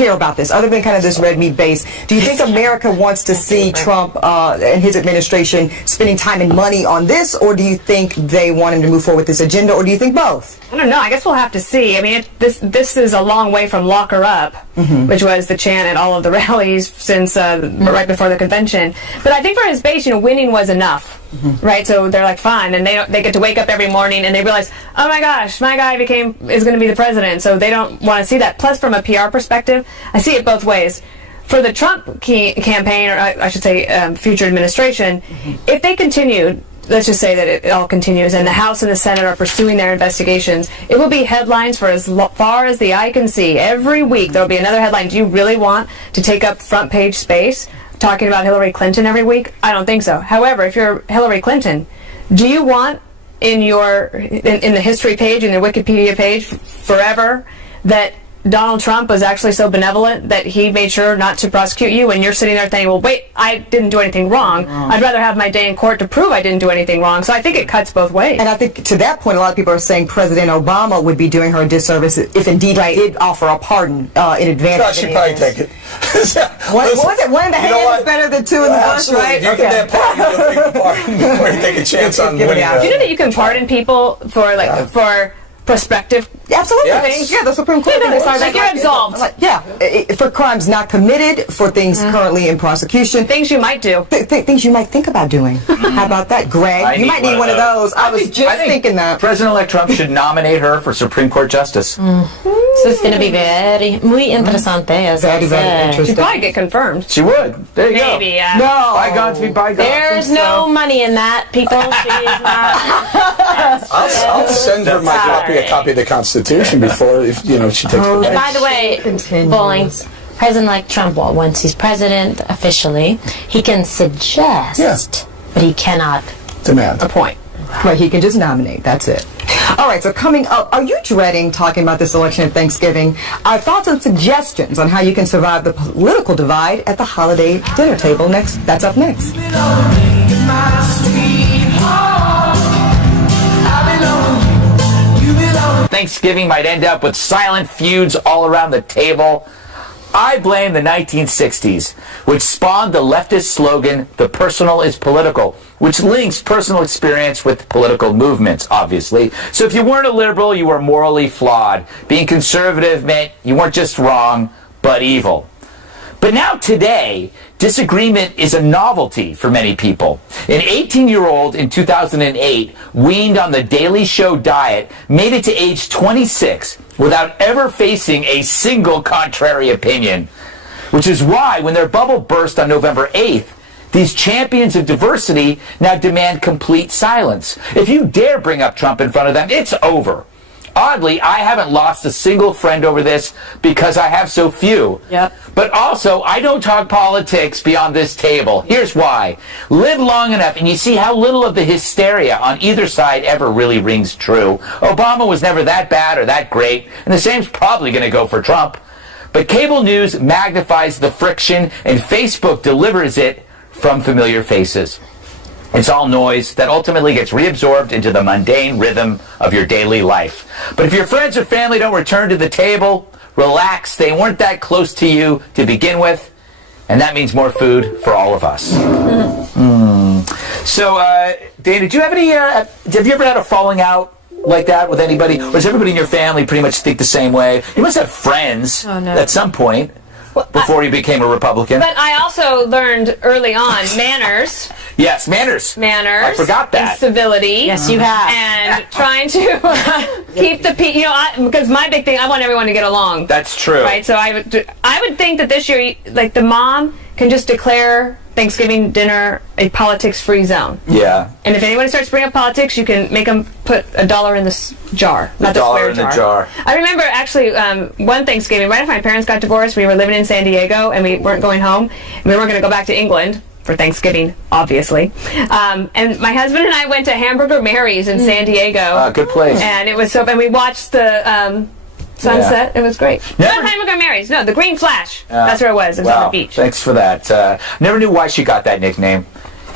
care about this, other than kind of this red meat base? Do you think America wants to see Trump and his administration spending time and money on this, or do you think they want him to move forward with this agenda, or do you think both? I don't know. I guess we'll have to see. I mean, this is a long way from lock her up, which was the chant at all of the rallies since right before the convention. But I think for his base, winning was enough. Right, so they're like, fine, and they get to wake up every morning and they realize, oh my gosh, my guy is going to be the president, so they don't want to see that. Plus, from a PR perspective, I see it both ways. For the Trump campaign, or I should say future administration, if they continued, let's just say that it all continues, and the House and the Senate are pursuing their investigations, it will be headlines for as far as the eye can see. Every week there will be another headline. Do you really want to take up front page space talking about Hillary Clinton every week? I don't think so. However, if you're Hillary Clinton, do you want in the history page, in the Wikipedia page, forever, that Donald Trump was actually so benevolent that he made sure not to prosecute you, and you're sitting there thinking, well, wait, I didn't do anything wrong. I'd rather have my day in court to prove I didn't do anything wrong. So I think it cuts both ways. And I think to that point, a lot of people are saying President Obama would be doing her a disservice if indeed he did offer a pardon in advance. No, she'd probably take it. What was it? One in the hand is better than two in the bush, right? You get that pardon, you'll take the pardon before you take a chance on winning. Do you know that you can pardon people for for prospective absolutely things? Yeah, the Supreme Court. Like you're absolved. For crimes not committed, for things currently in prosecution. Things you might do. Things you might think about doing. How about that, Greg? You might need one of those. I was just thinking that. President-elect Trump should nominate her for Supreme Court Justice. So it's going to be muy interesante, as I said. She'd probably get confirmed. She would. There you go. Maybe, yeah. No. Bygones be bygones. There's no money in that, people. She is not. I'll send her a copy of the Constitution before she takes the And by the way, Bowling, President-elect Trump, once he's president officially, he can suggest, but he cannot demand. Appoint. Right, he can just nominate. That's it. All right, so coming up, are you dreading talking about this election at Thanksgiving? Our thoughts and suggestions on how you can survive the political divide at the holiday dinner table next. That's up next. Thanksgiving might end up with silent feuds all around the table. I blame the 1960s, which spawned the leftist slogan, "The personal is political," which links personal experience with political movements, obviously. So if you weren't a liberal, you were morally flawed. Being conservative meant you weren't just wrong, but evil. But now today, disagreement is a novelty for many people. An 18-year-old in 2008, weaned on the Daily Show diet, made it to age 26 without ever facing a single contrary opinion. Which is why, when their bubble burst on November 8th, these champions of diversity now demand complete silence. If you dare bring up Trump in front of them, it's over. Oddly, I haven't lost a single friend over this because I have so few. Yep. But also, I don't talk politics beyond this table. Here's why. Live long enough and you see how little of the hysteria on either side ever really rings true. Obama was never that bad or that great, and the same's probably going to go for Trump. But cable news magnifies the friction, and Facebook delivers it from familiar faces. It's all noise that ultimately gets reabsorbed into the mundane rhythm of your daily life. But if your friends or family don't return to the table, relax. They weren't that close to you to begin with, and that means more food for all of us. So, Dana, did you have any? Have you ever had a falling out like that with anybody, or does everybody in your family pretty much think the same way? You must have friends at some point. Before he became a Republican. But I also learned early on manners. Yes, manners. Manners. I forgot that. And civility. Yes, you have. And trying to keep the because my big thing, I want everyone to get along. That's true. Right. So I would think that this year, like the mom can just declare Thanksgiving dinner a politics-free zone. Yeah. And if anyone starts to bring up politics, you can make them put $1 in this jar, not the square jar. $1 in the jar. I remember actually one Thanksgiving, right after my parents got divorced, we were living in San Diego and we weren't going home. And we weren't going to go back to England for Thanksgiving, obviously. And my husband and I went to Hamburger Mary's in San Diego. Good place. And it was and we watched the sunset. Yeah. It was great. Not Hamburger Mary's. No, the Green Flash. That's where it was. It was on the beach. Thanks for that. Never knew why she got that nickname.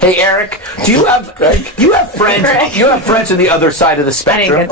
Hey, Eric, do you have friends? You have friends on the other side of the spectrum.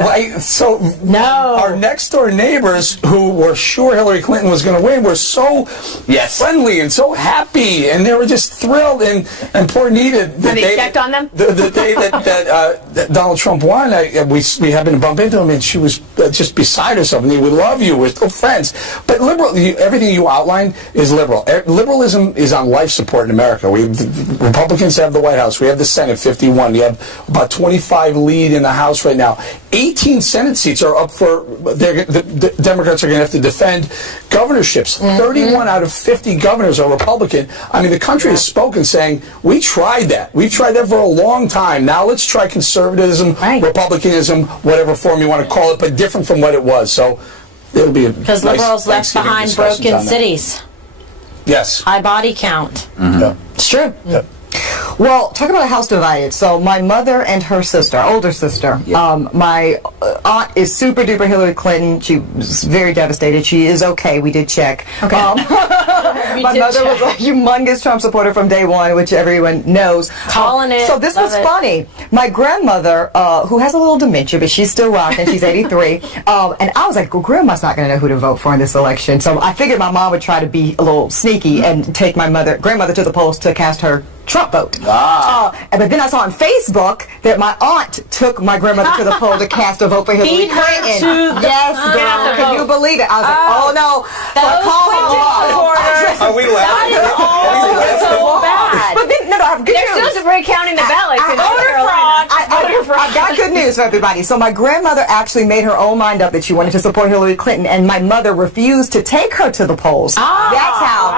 Our next door neighbors, who were sure Hillary Clinton was going to win, were so friendly and so happy, and they were just thrilled. And poor Nita, have you checked on them? The day that Donald Trump won, we happened to bump into him, and she was just beside herself. And we love you. We're still friends. But everything you outlined is liberal. Liberalism is on life support in America. Republicans have the White House. We have the Senate, 51. You have about 25 lead in the House right now. 18 Senate seats are up for, the Democrats are going to have to defend governorships. 31 out of 50 governors are Republican. I mean, the country has spoken saying, we tried that. We've tried that for a long time. Now let's try conservatism, republicanism, whatever form you want to call it, but different from what it was. So it'll be because liberals left behind broken cities. Yes. High body count. Yep. It's true. Yep. Well, talk about a house divided. So my mother and her sister, older sister, my aunt is super duper Hillary Clinton. She was very devastated. She is okay. We did check. Okay. My mother was a humongous Trump supporter from day one, which everyone knows. Calling it. So this was funny. My grandmother, who has a little dementia, but she's still rocking. She's 83. And I was like, well, Grandma's not going to know who to vote for in this election. So I figured my mom would try to be a little sneaky and take my grandmother to the polls to cast her Trump vote. But then I saw on Facebook that my aunt took my grandmother to the poll to cast a vote for Hillary Clinton. Yes, girl. Can you believe it? I was like, oh no. Are we laughing? So bad. But then, no, I have good news. They're still recounting the ballots in North Carolina. I've got good news for everybody. So my grandmother actually made her own mind up that she wanted to support Hillary Clinton, and my mother refused to take her to the polls. That's how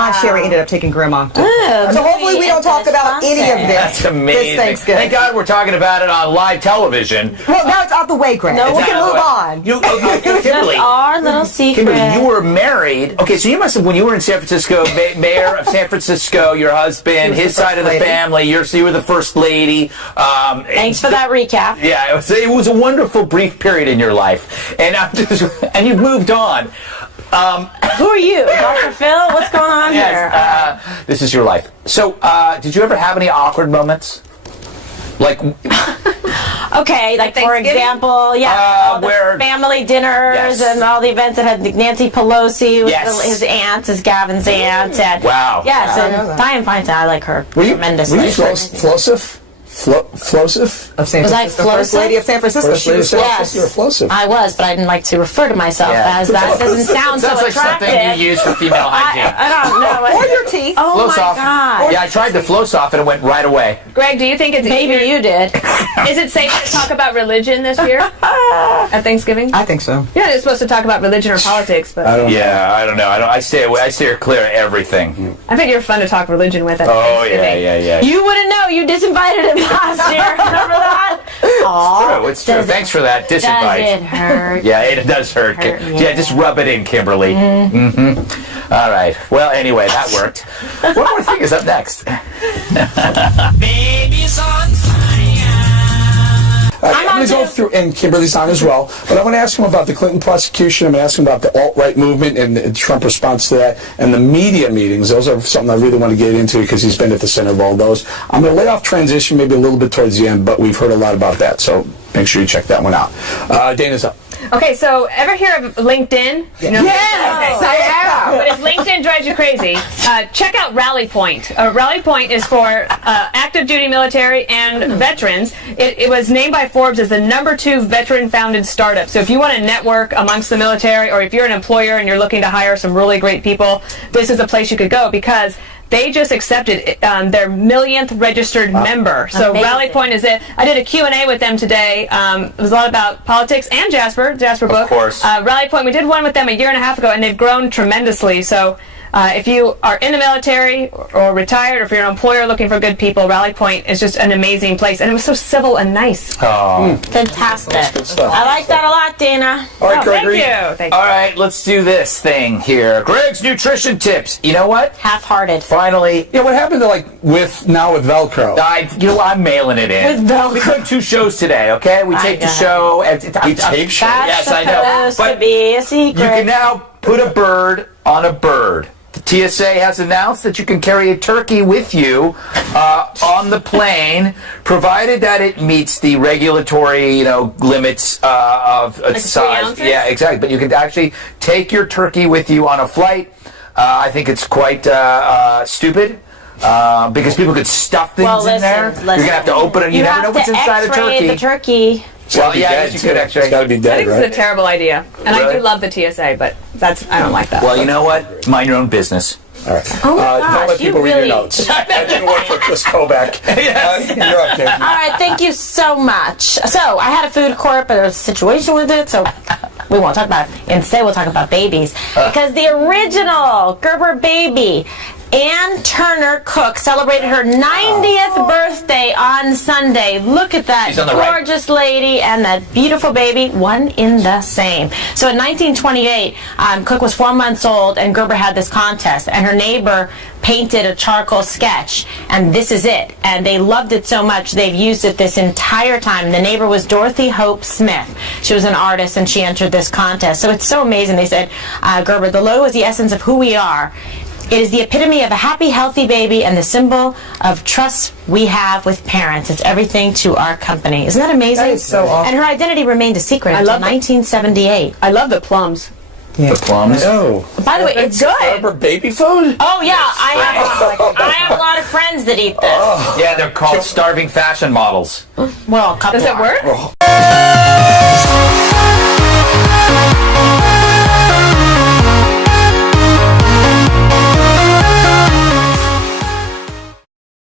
Aunt Sherry ended up taking Grandma. So hopefully we don't talk about any of this. That's amazing. This Thanksgiving. Thank God we're talking about it on live television. Well, now it's out the way, Greg. We can move on. Kimberly, our little secret. Kimberly, you were married. Okay, so you must have, when you were in San Francisco, mayor of San Francisco, your husband, his side of the family, you were the first lady. Thanks for that recap. Yeah, it was a wonderful brief period in your life, and and you've moved on. Who are you, Dr. Phil? What's going on here? This is your life. So, did you ever have any awkward moments? Like, okay, like for example, all the family dinners and all the events that had Nancy Pelosi with his aunts, his Gavin's aunt, and and Dianne Feinstein. I like her tremendously. Were you Flosive? Flosive? Of San Francisco. First Lady of San Francisco. Yes, you were Flosive. I was, but I didn't like to refer to myself as that. It doesn't sound so like attractive. Something you use for female hygiene. I don't know. Or your teeth. Oh Floss my off. God. Yeah, I tried to floss off and it went right away. Greg, do you think it's Maybe you did. Is it safe to talk about religion this year at Thanksgiving? I think so. Yeah, they're supposed to talk about religion or politics, but I don't know. I stay away. I steer clear of everything. I think you're fun to talk religion with at Thanksgiving. Yeah. You wouldn't know. You disinvited him last year. Remember that? It's true. Thanks for that disinvite. Does it hurt? Yeah, it does hurt. Yeah, just rub it in, Kimberly. All right. Well, anyway, that worked. One more thing is up next. Baby's on fire. I'm going to go through, and Kimberly's on as well, but I want to ask him about the Clinton prosecution. I'm going to ask him about the alt-right movement and the Trump response to that, and the media meetings. Those are something I really want to get into because he's been at the center of all those. I'm going to lay off transition maybe a little bit towards the end, but we've heard a lot about that, so make sure you check that one out. Dana's up. Okay, so ever hear of LinkedIn? Yes, I have. But if LinkedIn drives you crazy, check out Rally Point. Rally Point is for active duty military and veterans. It was named by Forbes as the #2 veteran-founded startup. So if you want to network amongst the military, or if you're an employer and you're looking to hire some really great people, this is a place you could go because they just accepted their millionth registered member. So Amazing. Rally Point is it. I did a Q&A with them today. It was a lot about politics and Jasper book. Of course. Rally Point, we did one with them a year and a half ago, and they've grown tremendously. So if you are in the military or retired, or if you're an employer looking for good people, Rally Point is just an amazing place. And it was so civil and nice. Fantastic. That's good stuff. I like that a lot, Dana. All right, Gregory. Thank you. All right, let's do this thing here. Greg's nutrition tips. You know what? Half-hearted. Finally, Yeah, what happened to with Velcro? I'm mailing it in. With Velcro. We took 2 shows today, okay? We taped the show. We taped show? Yes, I know. That's supposed to be a secret. You can now put a bird on a bird. the TSA has announced that you can carry a turkey with you on the plane, provided that it meets the regulatory, limits of like size. Yeah, exactly. But you can actually take your turkey with you on a flight. I think it's quite stupid. Because people could stuff things in there. You're going to have to open it. You never know what's inside a turkey. The turkey. Well, yeah, you could X-ray. It's got to be dead, I think right? it's a terrible idea. And I do love the TSA, but I don't like that. Well, you know what? Mind your own business. All right. Oh my gosh, don't let people read really... your notes. That didn't work for Chris Kovac. You're up, Casey. All right, thank you so much. So, I had a food court, but there was a situation with it, so we won't talk about it. Instead, we'll talk about babies. Because the original Gerber baby, Ann Turner Cook, celebrated her 90th birthday on Sunday. Look at that gorgeous lady and that beautiful baby, one in the same. So in 1928, Cook was 4 months old, and Gerber had this contest, and her neighbor painted a charcoal sketch, and this is it. And they loved it so much, they've used it this entire time. The neighbor was Dorothy Hope Smith. She was an artist, and she entered this contest. So it's so amazing. They said, Gerber, the logo is the essence of who we are. It is the epitome of a happy, healthy baby and the symbol of trust we have with parents. It's everything to our company. Isn't that amazing? That is so awesome. And her identity remained a secret until 1978. I love the plums. Yeah. The plums. Oh. By the way, it's good. Gerber baby food? Oh, yeah. I have a lot of friends that eat this. Yeah, they're called starving fashion models. Well, a couple Does it are. work?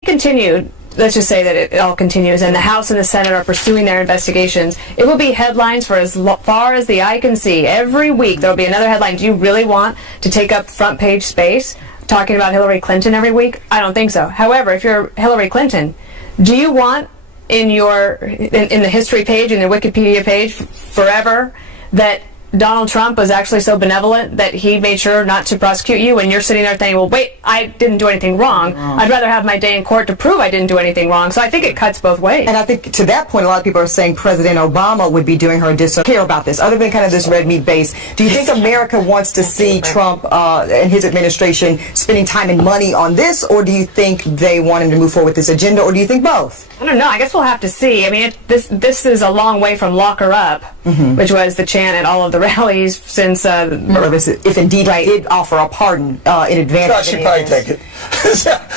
Continued. Let's just say that it all continues, and the House and the Senate are pursuing their investigations. It will be headlines for as far as the eye can see. Every week there will be another headline. Do you really want to take up front page space talking about Hillary Clinton every week? I don't think so. However, if you're Hillary Clinton, do you want in the history page, in the Wikipedia page, forever, that Donald Trump was actually so benevolent that he made sure not to prosecute you, and you're sitting there thinking, well, wait, I didn't do anything wrong. I'd rather have my day in court to prove I didn't do anything wrong. So I think it cuts both ways. And I think to that point, a lot of people are saying President Obama would be doing her a disservice. Care about this, other than kind of this red meat base. Do you think America wants to see Trump and his administration spending time and money on this, or do you think they want him to move forward with this agenda, or do you think both? I don't know. I guess we'll have to see. I mean, this is a long way from lock her up, which was the chant at all of the rallies since... if indeed he did offer a pardon in advance. I should probably take it.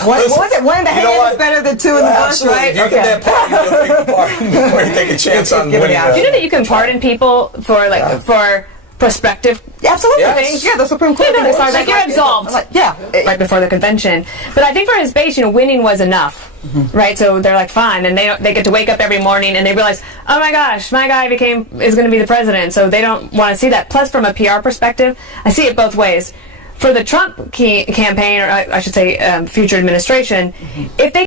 What was it? One in the hand is better than two in the bush, right? If you get that pardon, you'll take the pardon before you take a chance on winning. Do you know that you can pardon people for for prospective absolutely things? Yeah, the Supreme Court. Yeah, like you're absolved. Right before the convention. But I think for his base, winning was enough. Right, so they're like, fine, and they get to wake up every morning and they realize, oh my gosh, my guy is going to be the president, so they don't want to see that. Plus, from a PR perspective, I see it both ways. For the Trump campaign, or I should say future administration, if they